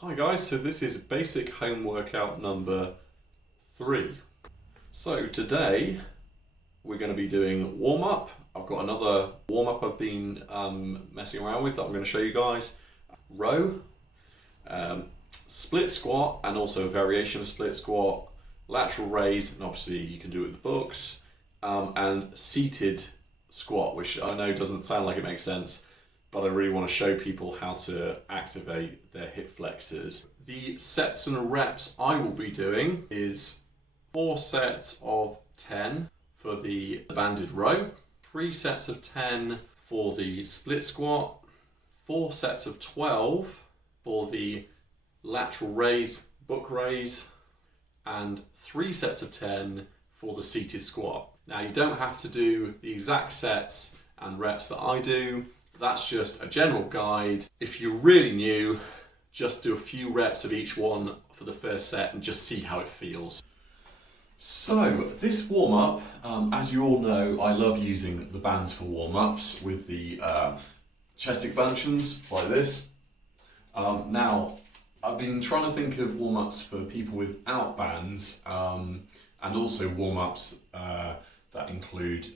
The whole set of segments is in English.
Hi guys, so this is basic home workout number 3. So today we're going to be doing warm-up. I've got another warm-up I've been messing around with that I'm going to show you guys. Row, split squat, and also a variation of split squat, lateral raise, and obviously you can do it with the books, and seated squat, which I know doesn't sound like it makes sense, but I really want to show people how to activate their hip flexors. The sets and reps I will be doing is 4 sets of 10 for the banded row, 3 sets of 10 for the split squat, 4 sets of 12 for the lateral raise, book raise, and 3 sets of 10 for the seated squat. Now you don't have to do the exact sets and reps that I do. That's just a general guide. If you're really new, just do a few reps of each one for the first set and just see how it feels. So this warm-up, as you all know, I love using the bands for warm-ups with the chest expansions like this. Now, I've been trying to think of warm-ups for people without bands and also warm-ups that include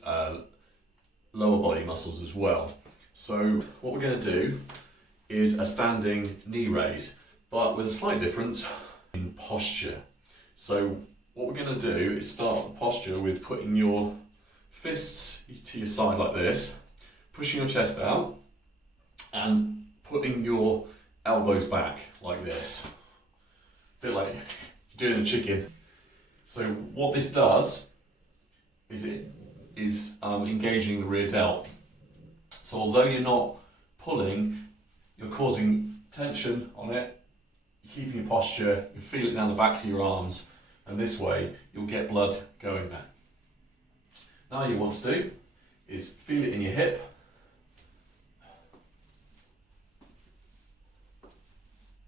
lower body muscles as well. So what we're going to do is a standing knee raise, but with a slight difference in posture. So what we're going to do is start the posture with putting your fists to your side like this, pushing your chest out, and putting your elbows back like this. A bit like you're doing a chicken. So what this does is it is engaging the rear delt. So although you're not pulling, you're causing tension on it, you're keeping your posture, you feel it down the backs of your arms, and this way you'll get blood going there. Now you want to do is feel it in your hip,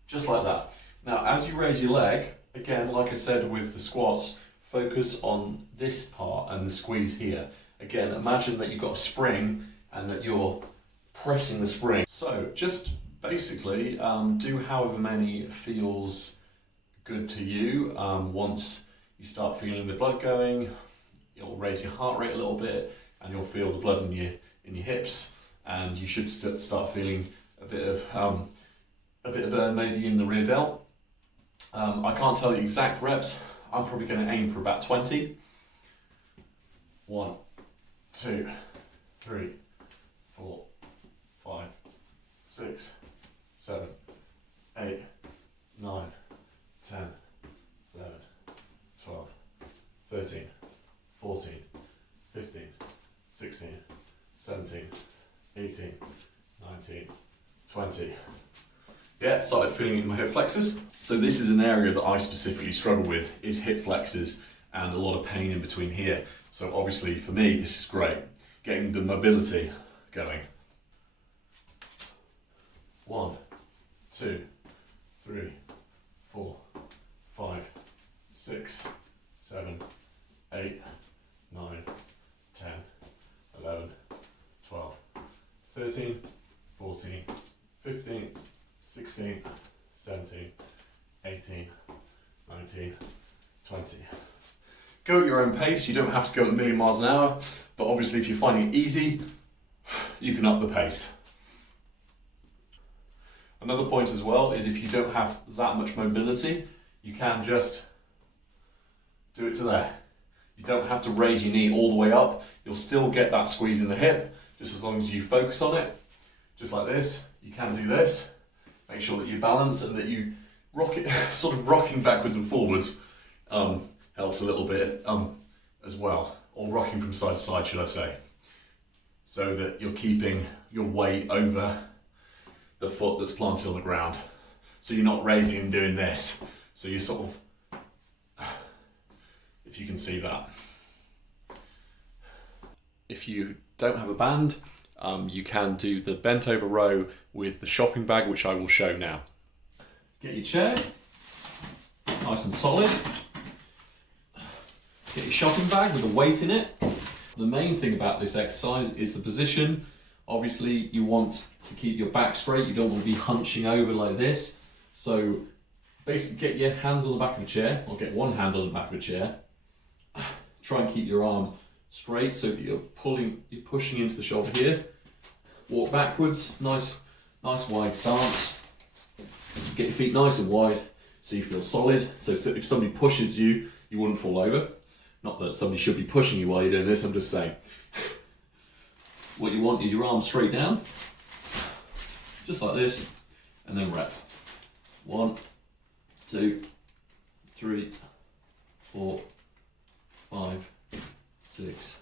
just like that. Now as you raise your leg, again like I said with the squats, focus on this part and the squeeze here. Again, imagine that you've got a spring and that you're pressing the spring. So just basically do however many feels good to you. Once you start feeling the blood going, you'll raise your heart rate a little bit and you'll feel the blood in your hips, and you should start feeling a bit of burn maybe in the rear delt. I can't tell the exact reps. I'm probably going to aim for about 20. 1, 2, 3, 4, 5, 6, 7, 8, 9, 10, 11, 12, 13, 14, 15, 16, 17, 18, 19, 20. Yeah, started feeling it in my hip flexors. So this is an area that I specifically struggle with, is hip flexors and a lot of pain in between here. So obviously for me, this is great, getting the mobility going. 1, 2, 3, 4, 5, 6, 7, 8, 9, 10, 11, 12, 13, 14, 15, 16, 17, 18, 19, 20. Go at your own pace. You don't have to go at a million miles an hour, but obviously if you're finding it easy, you can up the pace. Another point as well is if you don't have that much mobility, you can just do it to there. You don't have to raise your knee all the way up. You'll still get that squeeze in the hip, just as long as you focus on it, just like this. You can do this. Make sure that you balance and that you rock it, sort of rocking backwards and forwards helps a little bit as well, or rocking from side to side, should I say, so that you're keeping your weight over the foot that's planted on the ground. So you're not raising and doing this. So you're sort of, if you can see that. If you don't have a band, you can do the bent over row with the shopping bag, which I will show now. Get your chair, nice and solid. Get your shopping bag with a weight in it. The main thing about this exercise is the position. Obviously you want to keep your back straight, you don't want to be hunching over like this. So basically get your hands on the back of a chair, or get one hand on the back of a chair. Try and keep your arm straight so that you're pushing into the shoulder here. Walk backwards, nice wide stance. Get your feet nice and wide so you feel solid. So if somebody pushes you, you wouldn't fall over. Not that somebody should be pushing you while you're doing this, I'm just saying. What you want is your arms straight down, just like this, and then rep. 1, 2, 3, 4, 5, 6,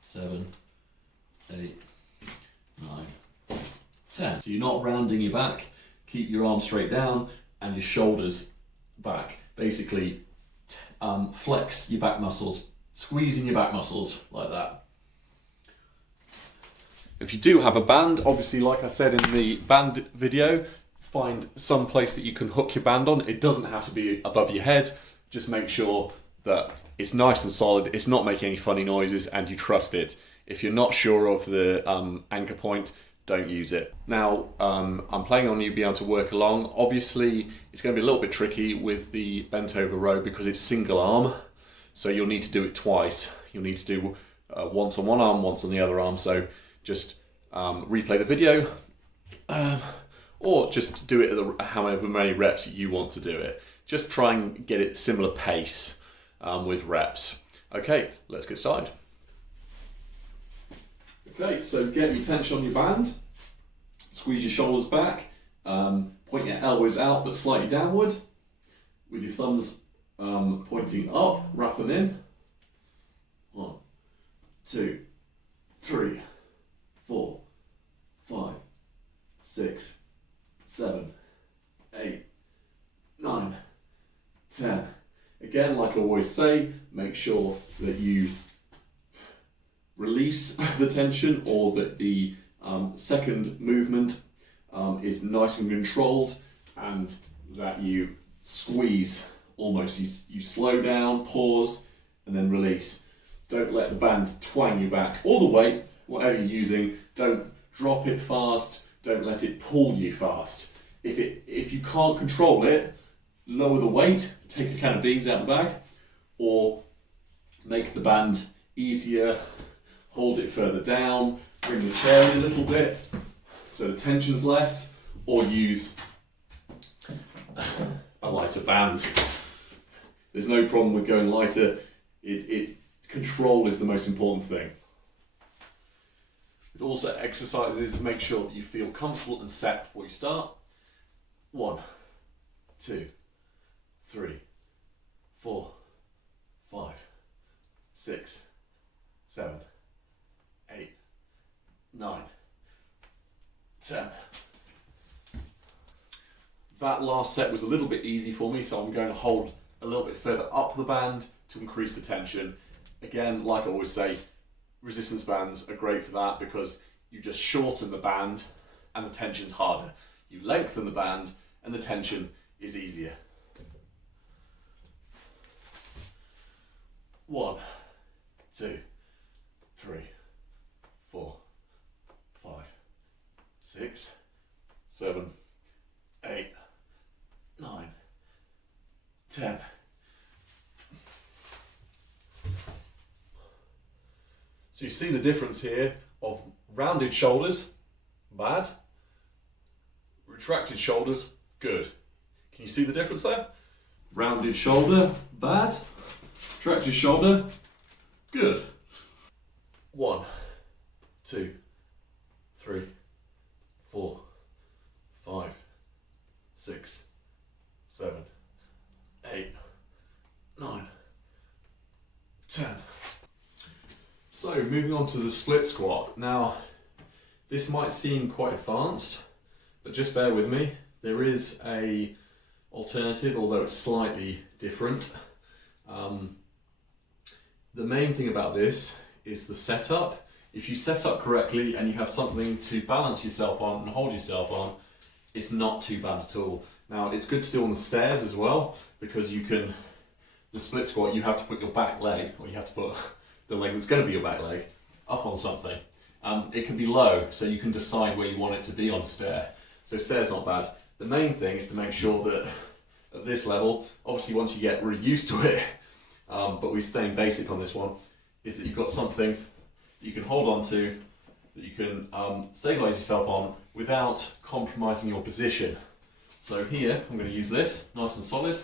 7, 8, 9, 10. So you're not rounding your back, keep your arms straight down and your shoulders back. Basically, flex your back muscles, squeezing your back muscles like that. If you do have a band, obviously like I said in the band video, find some place that you can hook your band on. It doesn't have to be above your head, just make sure that it's nice and solid, it's not making any funny noises, and you trust it. If you're not sure of the anchor point, don't use it. Now, I'm planning on you being able to work along. Obviously, it's going to be a little bit tricky with the bent over row because it's single arm, so you'll need to do it twice. You'll need to do once on one arm, once on the other arm, so just replay the video, or just do it at however many reps you want to do it. Just try and get it similar pace with reps. Okay, let's get started. Okay, so get your tension on your band, squeeze your shoulders back, point your elbows out but slightly downward, with your thumbs pointing up, wrap them in. 1, 2, 3, 4, 5, 6, 7, 8, 9, 10. Again, like I always say, make sure that you release the tension, or that the second movement is nice and controlled, and that you squeeze almost. You slow down, pause, and then release. Don't let the band twang you back. All the weight, whatever you're using, don't drop it fast, don't let it pull you fast. If you can't control it, lower the weight, take a can of beans out of the bag, or make the band easier, hold it further down, bring the chair in a little bit so the tension's less, or use a lighter band. There's no problem with going lighter. Control is the most important thing. There's also exercises to make sure that you feel comfortable and set before you start. 1, 2, 3, 4, 5, 6, 7, 8, 9, 10. That last set was a little bit easy for me, so I'm going to hold a little bit further up the band to increase the tension. Again, like I always say, resistance bands are great for that because you just shorten the band and the tension's harder. You lengthen the band and the tension is easier. 1, 2, 3, 4, 5, 6, 7, 8, 9, 10. So you see the difference here of rounded shoulders, bad. Retracted shoulders, good. Can you see the difference there? Rounded shoulder, bad. Retracted shoulder, good. 1, 2, 3, 4, 5, 6, 7, 8, 9, 10. So moving on to the split squat. Now, this might seem quite advanced, but just bear with me. There is a alternative, although it's slightly different. The main thing about this is the setup. If you set up correctly and you have something to balance yourself on and hold yourself on, it's not too bad at all. Now, it's good to do on the stairs as well, because the split squat, you have to put your back leg, or you have to put the leg that's going to be your back leg, up on something. It can be low, so you can decide where you want it to be on a stair. So stairs not bad. The main thing is to make sure that at this level, obviously once you get really used to it, but we're staying basic on this one, is that you've got something that you can hold on to, that you can stabilise yourself on without compromising your position. So here, I'm going to use this, nice and solid.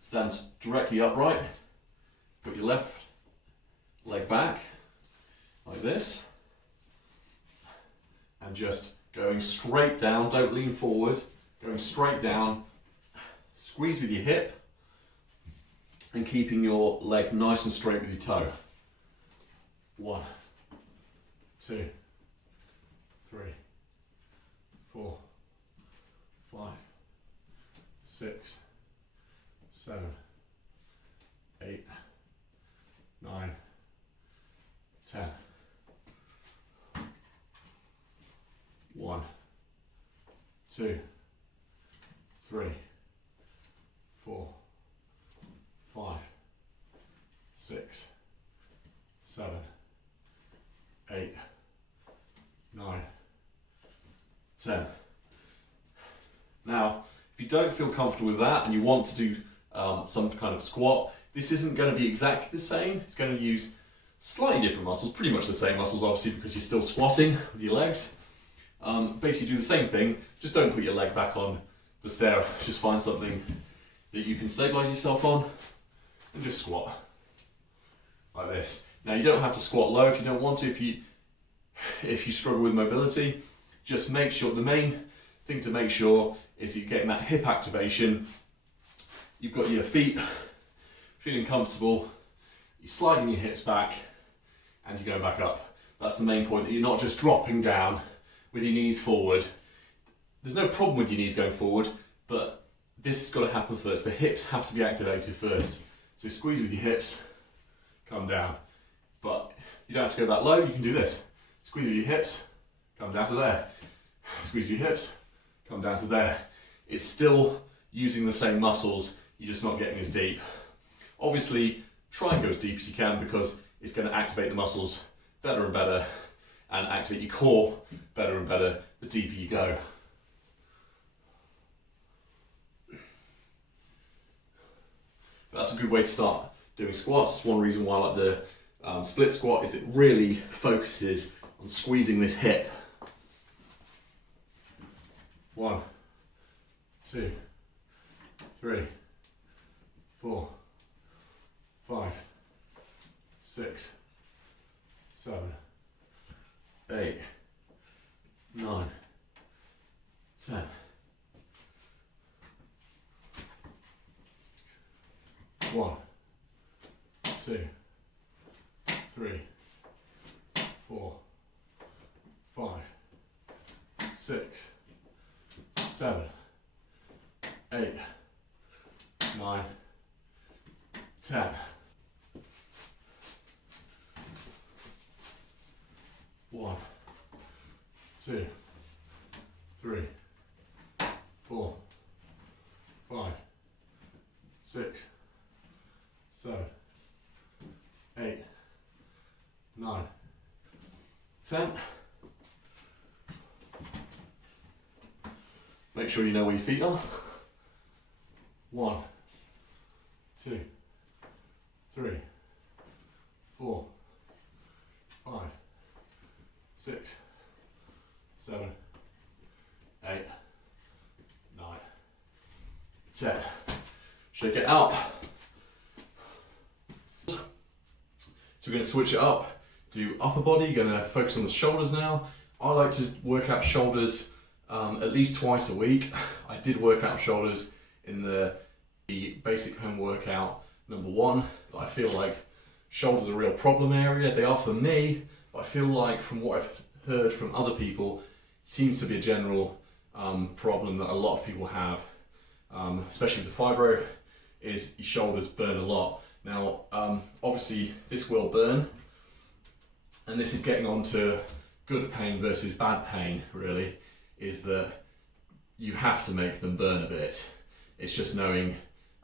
Stand directly upright, put your left leg back, like this, and just going straight down, don't lean forward, going straight down, squeeze with your hip, and keeping your leg nice and straight with your toe. 1, 2, 3, 4, 5, 6, 7, 8, 9, 10. 1, 2, 3, 4, 5, 6, 7, 8, 9, 10. Now, if you don't feel comfortable with that and you want to do some kind of squat, this isn't going to be exactly the same. It's going to use slightly different muscles, pretty much the same muscles obviously because you're still squatting with your legs. Basically do the same thing, just don't put your leg back on the stair, just find something that you can stabilise yourself on and just squat like this. Now you don't have to squat low if you don't want to, if you struggle with mobility. Just make sure, the main thing to make sure is you're getting that hip activation, you've got your feet feeling comfortable, you're sliding your hips back and you're going back up. That's the main point, that you're not just dropping down with your knees forward. There's no problem with your knees going forward, but this has got to happen first. The hips have to be activated first. So squeeze with your hips, come down. But you don't have to go that low, you can do this. Squeeze with your hips, come down to there. Squeeze with your hips, come down to there. It's still using the same muscles, you're just not getting as deep. Obviously, try and go as deep as you can because it's going to activate the muscles better and better and activate your core better and better the deeper you go. That's a good way to start doing squats. One reason why I like the split squat is it really focuses on squeezing this hip. 1, 2, 3, 4, 5, 6, 7, 8, 9, 10. 1, 2, 3, 4, 5, 6, 7, 8, 9, 10. 1, 2, 3, 4, 5, 6, 7, 8, 9, 10. Make sure you know where your feet are. 1, 2, 3, 4, 5, 6, 7, 8, 9, 10. Shake it out. So we're going to switch it up. Do upper body, you're going to focus on the shoulders now. I like to work out shoulders at least twice a week. I did work out shoulders in the basic home workout number 1, but I feel like shoulders are a real problem area. They are for me, but I feel like from what I've heard from other people, it seems to be a general problem that a lot of people have, especially with the fibro, is your shoulders burn a lot. Now, obviously this will burn, and this is getting on to good pain versus bad pain, really, is that you have to make them burn a bit. It's just knowing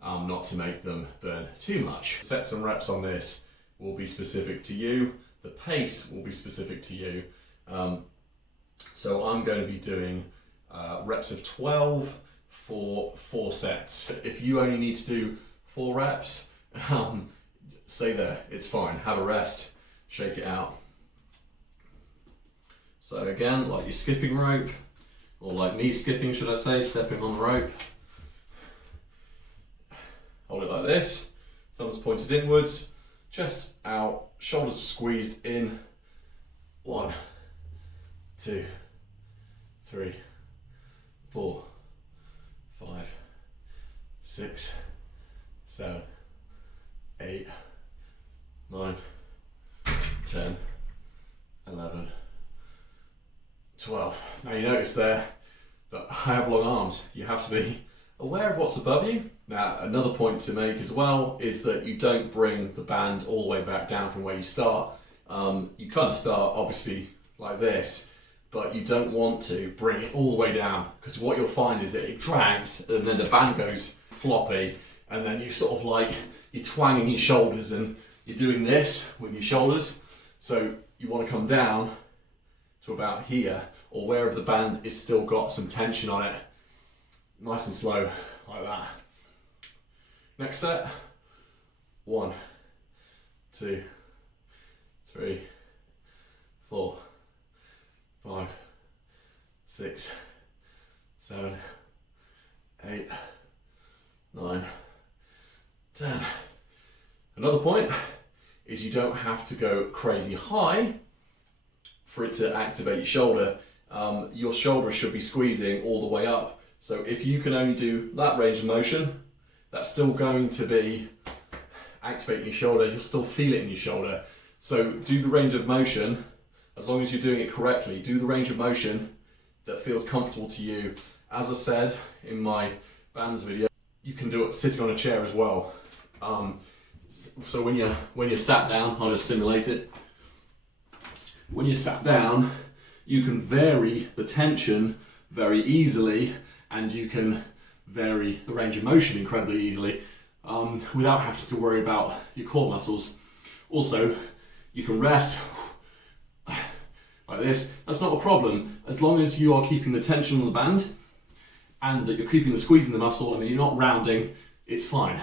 not to make them burn too much. Sets and reps on this will be specific to you. The pace will be specific to you. So I'm going to be doing reps of 12 for 4 sets. If you only need to do 4 reps, stay there, it's fine. Have a rest, shake it out. So again, like your skipping rope, or like me skipping, should I say, stepping on the rope. Hold it like this, thumbs pointed inwards, chest out, shoulders squeezed in. 1, 2, 3, 4, 5, 6, 7, 8, 9, 10, 11, 12. Now you notice there that I have long arms. You have to be aware of what's above you. Now another point to make as well is that you don't bring the band all the way back down from where you start. You kind of start obviously like this, but you don't want to bring it all the way down, because what you'll find is that it drags and then the band goes floppy, and then you sort of like, you're twanging your shoulders and you're doing this with your shoulders. So you want to come down to about here, or wherever the band is still got some tension on it. Nice and slow, like that. Next set. 1, 2, 3, 4, 5, 6, 7, 8, 9, 10. Another point is you don't have to go crazy high for it to activate your shoulder. Your shoulder should be squeezing all the way up. So if you can only do that range of motion, that's still going to be activating your shoulder. You'll still feel it in your shoulder. So do the range of motion, as long as you're doing it correctly, do the range of motion that feels comfortable to you. As I said in my bands video, you can do it sitting on a chair as well. So when you're sat down, I'll just simulate it. When you're sat down, you can vary the tension very easily, and you can vary the range of motion incredibly easily without having to worry about your core muscles. Also, you can rest like this. That's not a problem, as long as you are keeping the tension on the band and that you're keeping the squeeze in the muscle and you're not rounding, it's fine.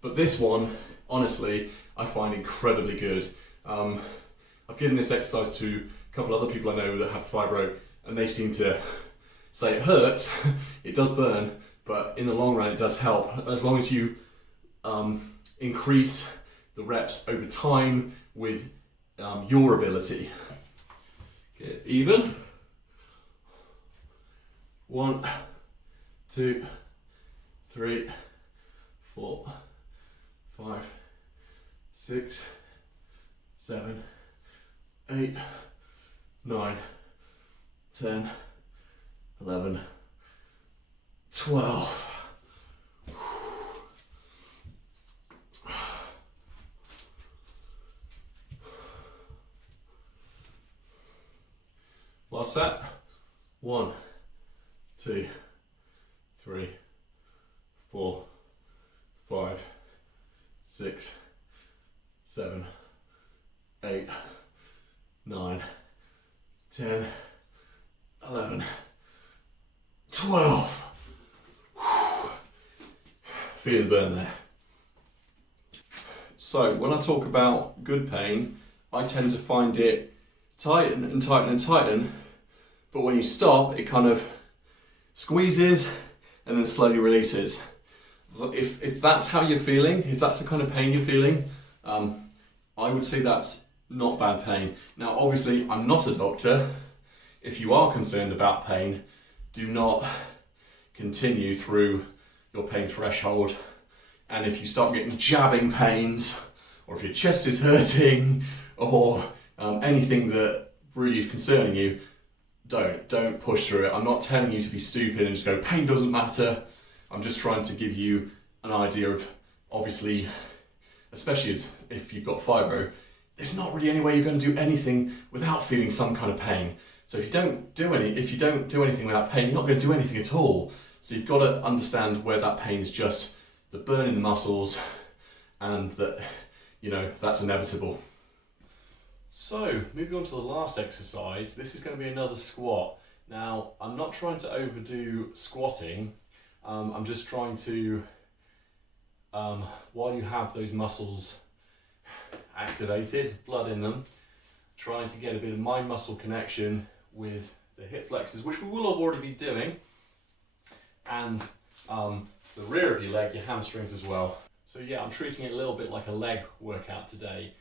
But this one, honestly, I find incredibly good. I've given this exercise to a couple other people I know that have fibro, and they seem to say it hurts. It does burn, but in the long run it does help, as long as you increase the reps over time with your ability. Get even. 1, 2, 3, 4, 5, 6, 7, 8, 9, 10, 11, 12. Last set. 1, 2, 3, 4, 5, 6, 7, 8, 9, 10, 11, 12. Feel the burn there. So when I talk about good pain, I tend to find it tighten and tighten and tighten, but when you stop, it kind of squeezes and then slowly releases. If that's how you're feeling, if that's the kind of pain you're feeling, I would say that's not bad pain. Now obviously I'm not a doctor. If you are concerned about pain, do not continue through your pain threshold. And if you start getting jabbing pains, or if your chest is hurting, or anything that really is concerning you, don't push through it. I'm not telling you to be stupid and just go, pain doesn't matter. I'm just trying to give you an idea of, obviously, especially if you've got fibro, there's not really any way you're going to do anything without feeling some kind of pain. So if you don't do anything without pain, you're not going to do anything at all. So you've got to understand where that pain is just the burn in the muscles, and that, you know, that's inevitable. So moving on to the last exercise, this is going to be another squat. Now, I'm not trying to overdo squatting, I'm just trying to, while you have those muscles activated, blood in them, trying to get a bit of mind muscle connection with the hip flexors, which we will already be doing, and the rear of your leg, your hamstrings as well. So yeah, I'm treating it a little bit like a leg workout today,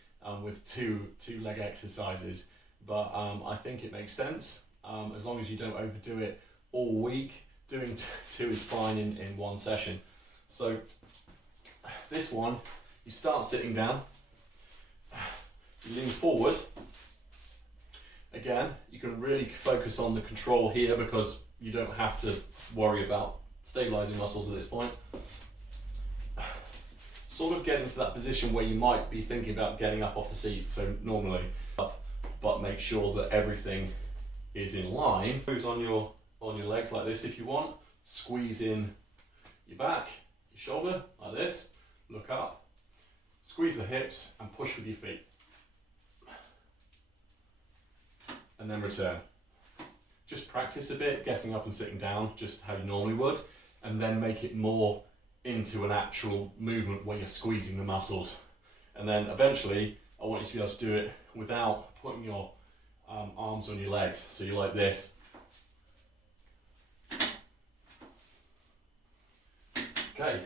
with two leg exercises, but I think it makes sense, as long as you don't overdo it all week. Doing two is fine in one session. So this one, you start sitting down, you lean forward. Again, you can really focus on the control here because you don't have to worry about stabilizing muscles at this point. Sort of get into that position where you might be thinking about getting up off the seat, so normally up, but make sure that everything is in line. Moves on your legs like this if you want. Squeeze in your back, your shoulder like this, look up, squeeze the hips and push with your feet. And then return. Just practice a bit, getting up and sitting down, just how you normally would, and then make it more into an actual movement where you're squeezing the muscles. And then eventually, I want you to be able to do it without putting your arms on your legs. So you're like this. Okay,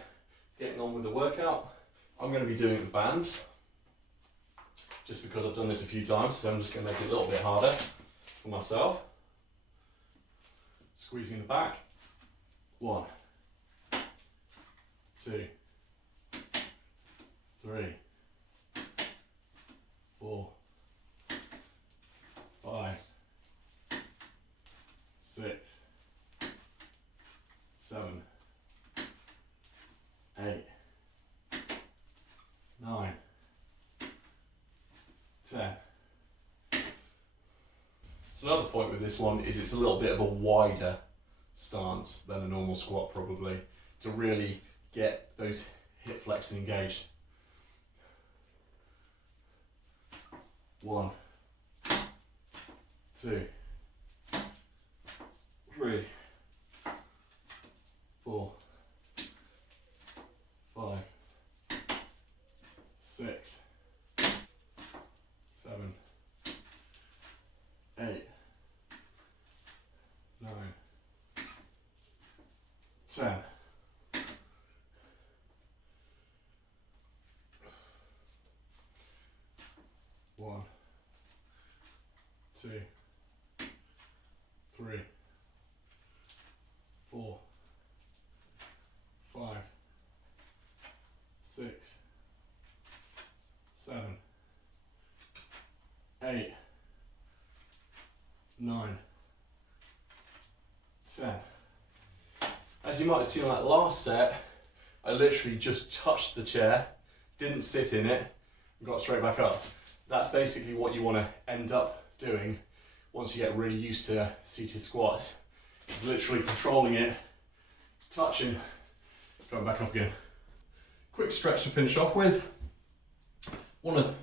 getting on with the workout. I'm going to be doing it with bands, just because I've done this a few times, so I'm just going to make it a little bit harder for myself. Squeezing the back. 1, 2, 3, 4, 5, 6, 7, 8, 9, 10. So another point with this one is it's a little bit of a wider stance than a normal squat, probably, to really get those hip flexors engaged. 1, 2, 3, 4, 5, 6, 7, 8, 9, 10. One, 2, 3, 4, 5, 6, 7, 8, 9, 10. As you might have seen on that last set, I literally just touched the chair, didn't sit in it, and got straight back up. That's basically what you want to end up doing once you get really used to seated squats. It's literally controlling it, touching, going back up again. Quick stretch to finish off with. Want to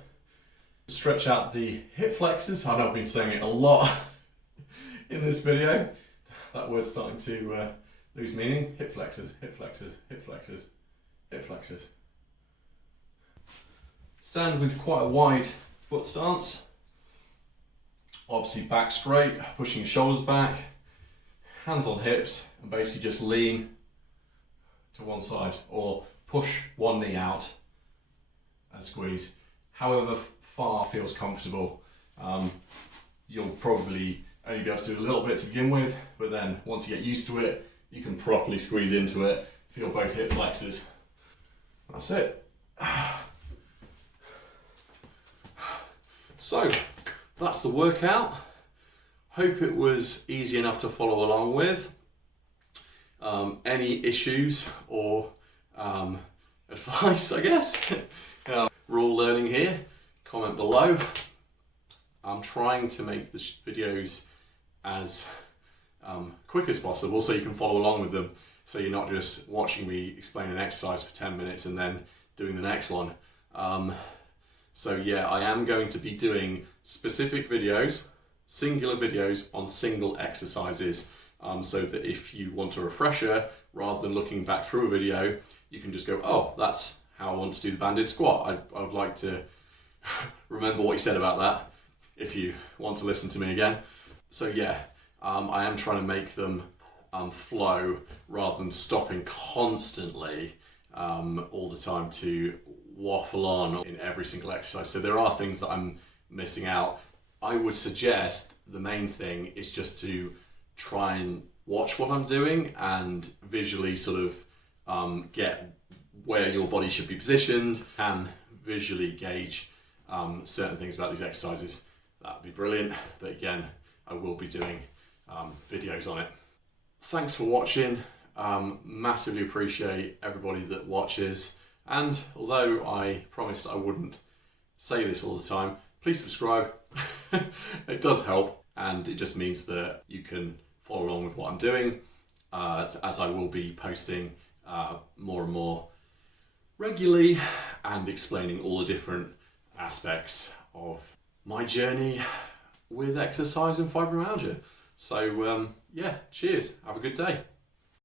stretch out the hip flexors. I know I've been saying it a lot in this video. That word's starting to lose meaning. Hip flexors, hip flexors, hip flexors, hip flexors. Stand with quite a wide foot stance. Obviously back straight, pushing your shoulders back, hands on hips, and basically just lean to one side or push one knee out and squeeze. However far feels comfortable. You'll probably only be able to do a little bit to begin with, but then once you get used to it, you can properly squeeze into it, feel both hip flexors. That's it. So, that's the workout. Hope it was easy enough to follow along with. Any issues or advice, I guess, we're all learning here. Comment below. I'm trying to make the videos as quick as possible so you can follow along with them, so you're not just watching me explain an exercise for 10 minutes and then doing the next one. So yeah, I am going to be doing specific videos singular videos on single exercises, so that if you want a refresher, rather than looking back through a video, you can just go, oh, that's how I want to do the banded squat. I would like to remember what you said about that if you want to listen to me again. So yeah, I am trying to make them flow rather than stopping constantly all the time to waffle on in every single exercise. So there are things that I'm missing out. I would suggest the main thing is just to try and watch what I'm doing and visually sort of get where your body should be positioned and visually gauge certain things about these exercises. That would be brilliant. But again, I will be doing videos on it. Thanks for watching. Massively appreciate everybody that watches. And although I promised I wouldn't say this all the time, please subscribe. It does help, and it just means that you can follow along with what I'm doing, as I will be posting more and more regularly and explaining all the different aspects of my journey with exercise and fibromyalgia. So yeah, cheers. Have a good day.